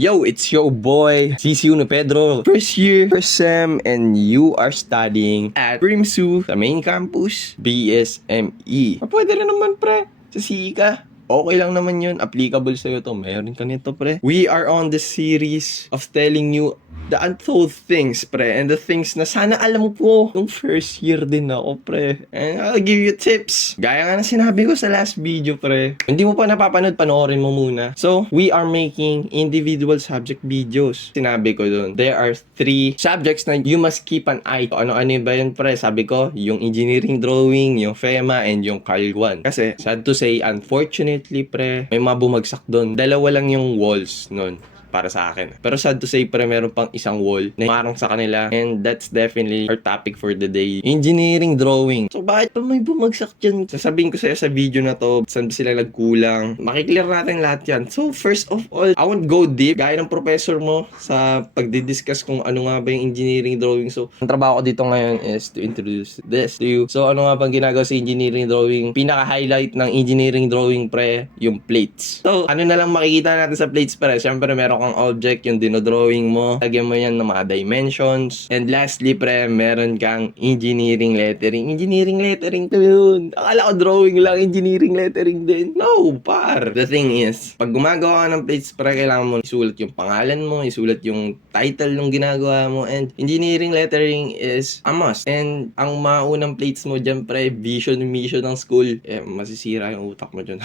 Yo, it's your boy, CCU na Pedro. First year, first sem, and you are studying at Brimsu sa main campus, BSME. Pwede rin naman, pre. Sa Sika. Okay lang naman yun. Applicable sa'yo to. Meron ka nito, pre. We are on the series of telling you the untold things, pre. And the things na sana alam ko nung first year din ako, pre. And I'll give you tips. Gaya nga na sinabi ko sa last video, pre. Hindi mo pa napapanood, panoorin mo muna. So, we are making individual subject videos. Sinabi ko dun, there are 3 subjects na you must keep an eye. Ano-ano ba yun, pre? Sabi ko, yung engineering drawing, yung FEMA, and yung Cal 1. Kasi, sad to say, unfortunately, pre, may mga bumagsak dun. 2 lang yung walls nun para sa akin. Pero sad to say, pre, meron pang isang wall na marang sa kanila, and that's definitely our topic for the day. Engineering drawing. So, bakit pa may bumagsak dyan? Sasabihin ko sa'yo sa video na to, saan sila nagkulang. Makiklear natin lahat yan. So, first of all, I won't go deep, gaya ng professor mo sa pagdidiscuss kung ano nga ba yung engineering drawing. So, ang trabaho ko dito ngayon is to introduce this to you. So, ano nga bang ginagawa sa engineering drawing? Pinaka-highlight ng engineering drawing, pre, yung plates. So, ano na lang makikita natin sa plates, pre? Siyempre, meron kang object, yung dinodrawing mo. Lagyan mo yan ng mga dimensions. And lastly, pre, meron kang engineering lettering. Engineering lettering to yun. Akala ko drawing lang, engineering lettering din. No, par. The thing is, pag gumagawa ka ng plates, pre, kailangan mo isulat yung pangalan mo, isulat yung title ng ginagawa mo. And engineering lettering is a must. And ang maunang plates mo dyan, pre, vision, mission ng school, masisira yung utak mo dyan.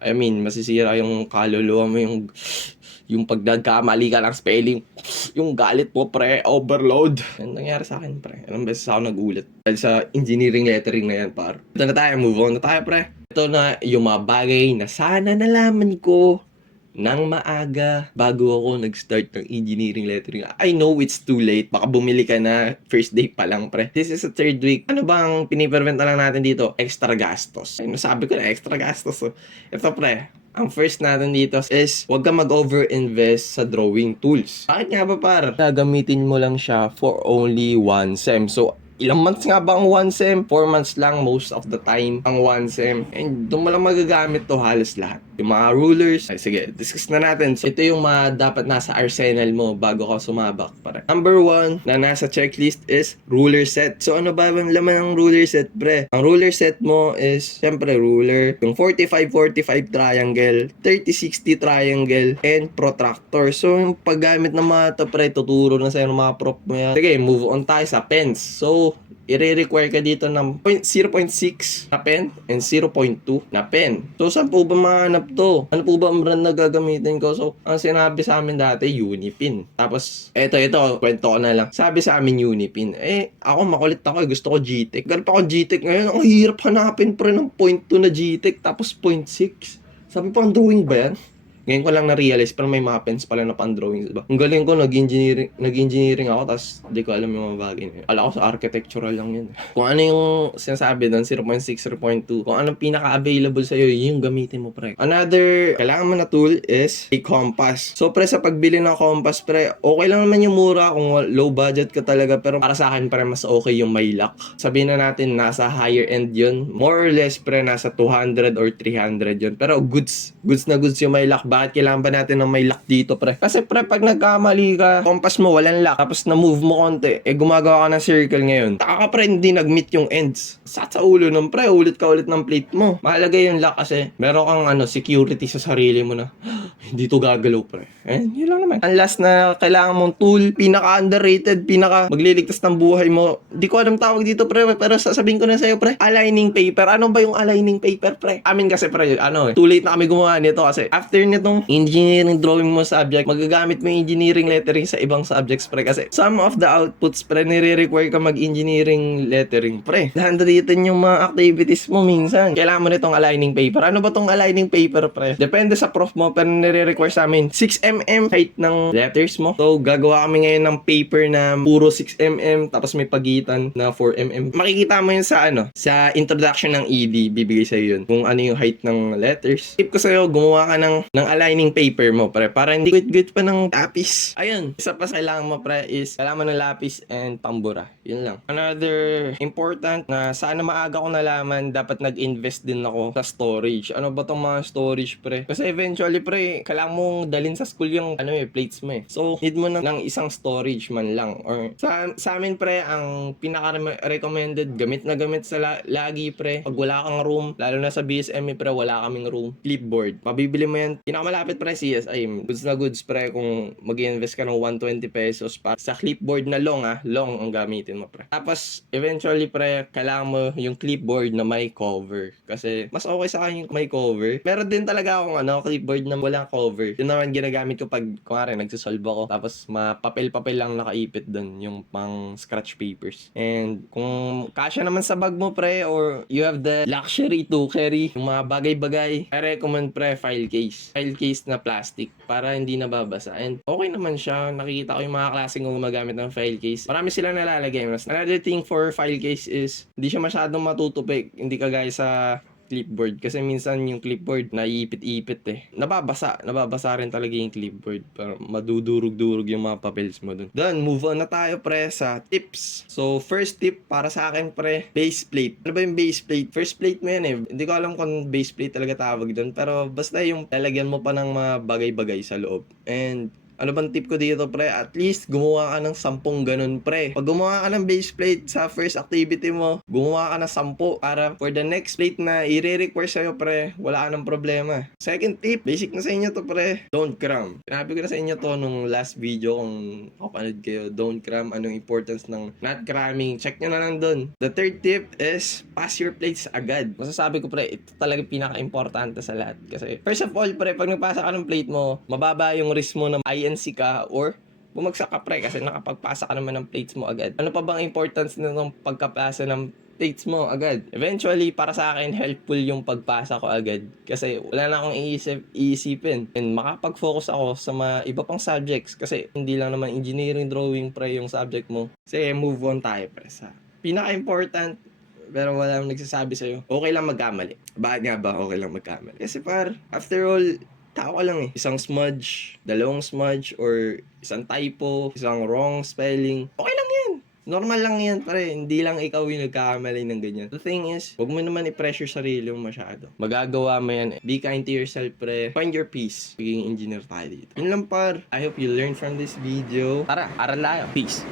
I mean, masisira yung kaluluwa mo, yung pag nagkamali ka ng spelling, yung galit mo, pre, overload. Yan nangyari sa akin, pre. Ilang beses ako nagulat dahil sa engineering lettering na yan, par. Ito na tayo, move on na tayo, pre. Ito na yung mga bagay na sana nalaman ko nang maaga bago ako nag-start ng engineering lettering. I know it's too late. Baka bumili ka na first day pa lang, pre. This is a 3rd week. Ano bang pinipreventa lang natin dito? Extra gastos. Ay, nasabi ko na, extra gastos. So, ito, pre. Ang first natin dito is huwag ka mag-over-invest sa drawing tools. Bakit nga ba, par? Gagamitin mo lang siya for only 1 sem. So, ilang months nga ba ang 1 sem? 4 months lang most of the time ang 1 sem. And doon mo lang magagamit to halos lahat. Yung mga rulers. Ay, sige, discuss na natin. So, ito yung mga dapat nasa arsenal mo bago ka sumabak. Para. Number 1 na nasa checklist is ruler set. So, ano ba ang laman ng ruler set, pre? Ang ruler set mo is, syempre, ruler. Yung 45-45 triangle, 30-60 triangle, and protractor. So, yung paggamit ng mga to, pre, tuturo na sa'yo ng mga prop mo yan. Sige, move on tayo sa pens. So, i-require ka dito ng 0.6 na pen and 0.2 na pen. So, saan po ba mahanap to? Ano po ba ang brand na gagamitin ko? So, ang sinabi sa amin dati, Unipin. Tapos, ito, kwento ko na lang. Sabi sa amin, Unipin. Ako makulit ako. Gusto ko GTEC. Ganun pa ako GTEC ngayon. Ang hirap hanapin pre ng 0.2 na GTEC. Tapos 0.6. Sabi pa, ang drawing ba yan? Ngayon ko lang na-realize, pero may mga pens pala na pan-drawing, diba? Ang galing ko, nag-engineering ako, tapos di ko alam yung mga bagay na yun. Alam ko sa architectural lang yun. Kung ano yung sinasabi doon, 0.6, 0.2, kung anong pinaka-available sa'yo, yun yung gamitin mo, pre. Another, kailangan mo na tool is a compass. So, pre, sa pagbili ng compass, pre, okay lang naman yung mura kung low budget ka talaga, pero para sa akin, pre, mas okay yung Maylak. Sabihin na natin, nasa higher end yun. More or less, pre, nasa 200 or 300 yun. Pero goods na goods yung Maylak. Bakit kailangan ba natin ng may lock dito, pre? Kasi, pre, pag nagkamali ka, compass mo, walang lock, tapos na-move mo konti, gumagawa ka ng circle ngayon. Taka ka, pre, hindi nag-meet yung ends. Sa ulo nun, pre, ulit ka ulit ng plate mo. Mahalaga yung lock kasi meron kang security sa sarili mo na, hindi to gagalaw, pre. Yun lang naman. Ang last na kailangan mong tool, pinaka-underrated, magliligtas ng buhay mo. Di ko alam tawag dito, pre, pero sasabihin ko na sa'yo, pre, aligning paper. Ano ba yung aligning paper, pre? Amin kasi, pre, too late na kami gumawa nito kasi after nitong engineering drawing mo subject, magagamit mo yung engineering lettering sa ibang subjects, pre. Kasi some of the outputs, pre, nire-require ka mag-engineering lettering, pre. Handwritten yung mga activities mo minsan. Kailangan mo nitong aligning paper. Ano ba tong aligning paper, pre? Depende sa prof mo, pero nire-require sa amin 6mm height ng letters mo. So, gagawa kami ngayon ng paper na puro 6mm, tapos may pagitan na 4mm. Makikita mo yun sa introduction ng ED, bibigay sa'yo yun. Kung ano yung height ng letters. Tip ko sa'yo, gumawa ka ng aligning paper mo, pre, para hindi git-git pa ng lapis. Ayun, isa pa sa kailangan mo, pre, is kailangan mo ng lapis and pambura. Yun lang. Another important na sana maaga ko nalaman, dapat nag-invest din ako sa storage. Ano ba tong mga storage, pre? Kasi eventually, pre, kailangan mong dalhin sa school yung plates mo eh. So, need mo ng isang storage man lang. Or sa amin, pre, ang pinaka-recommended gamit na gamit sa lagi, pre, pag wala kang room, lalo na sa BSM, pre, wala kaming room, clipboard. Mabibili mo yan. Pinakamalapit, pre, CSI. Goods na goods, pre, kung mag-invest ka ng 120 pesos pa sa clipboard na long ang gamitin mo, pre. Tapos, eventually, pre, kailangan mo yung clipboard na may cover. Kasi, mas okay sa akin yung may cover. Meron din talaga akong clipboard na walang cover. Yun naman ginagamit ko pag, kunwari, nagsisolve ako. Tapos, papel-papel lang nakaipit dun, yung pang scratch papers. And, kung kasya naman sa bag mo, pre, or you have the luxury to carry yung mga bagay-bagay, I recommend, pre, file case. File case na plastic para hindi nababasa. And, okay naman siya. Nakikita ko yung mga klaseng gumagamit ng file case. Marami silang nalalagay. Another thing for file case is, hindi siya masyadong matutupik. Hindi kagaya sa clipboard. Kasi minsan yung clipboard, naiipit-ipit eh. Nababasa rin talaga yung clipboard. Pero madudurog-durog yung mga papels mo dun. Then, move on na tayo, pre, sa tips. So, first tip para sa akin, pre, base plate. Ano ba yung base plate? First plate mo yan eh. Hindi ko alam kung base plate talaga tawag dun. Pero basta yung lalagyan mo pa ng mga bagay-bagay sa loob. And ano bang tip ko dito, pre? At least, gumawa ka ng 10 ganun, pre. Pag gumawa ka ng base plate sa first activity mo, gumawa ka ng 10 para for the next plate na i-require sa'yo, pre, wala ka ng problema. Second tip, basic na sa inyo to, pre. Don't cram. Sinabi ko na sa inyo to nung last video kung kapanood kayo. Don't cram. Anong importance ng not cramming. Check nyo na lang dun. The third tip is pass your plates agad. Masasabi ko, pre, ito talaga pinaka-importante sa lahat. Kasi, first of all, pre, pag nagpasa ka ng plate mo, mababa yung risk mo na INC ka or bumagsak ka, pre, kasi nakapagpasa ka naman ng plates mo agad. Ano pa bang importance ng pagkapasa ng plates mo agad? Eventually, para sa akin, helpful yung pagpasa ko agad kasi wala na akong iisipin and makapag-focus ako sa mga iba pang subjects kasi hindi lang naman engineering drawing, pre, yung subject mo. Kasi move on tayo, pre, sa pinaka-important pero wala nang nagsasabi sa'yo, okay lang magkamali. Bakit nga ba okay lang magkamali? Kasi after all, tao ka lang eh. Isang smudge, dalawang smudge, or isang typo, isang wrong spelling. Okay lang yan. Normal lang yan, pare. Hindi lang ikaw yung nagkakamali ng ganyan. The thing is, huwag mo naman i-pressure sarili mo masyado. Magagawa mo yan. Be kind to yourself, pre. Find your peace. Maging engineer tayo dito. Yun lang, par. I hope you learn from this video. Tara, aral tayo. Peace.